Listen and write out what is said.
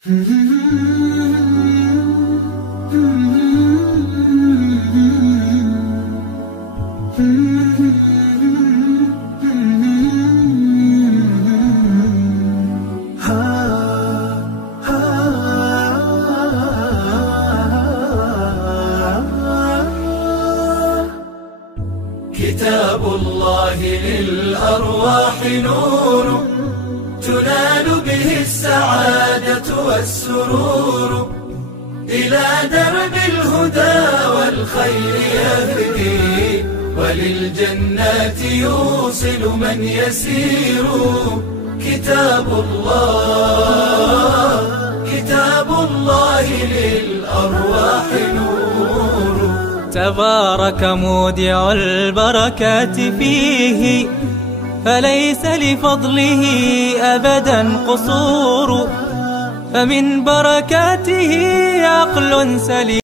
كتاب الله للأرواح نور تنال به السعادة والسرور، إلى درب الهدى والخير يهدي، وللجنات يوصل من يسير. كتاب الله للأرواح نور. تبارك مودع البركات فيه، فليس لفضله أبدا قصور، فمن بركاته عقل سليم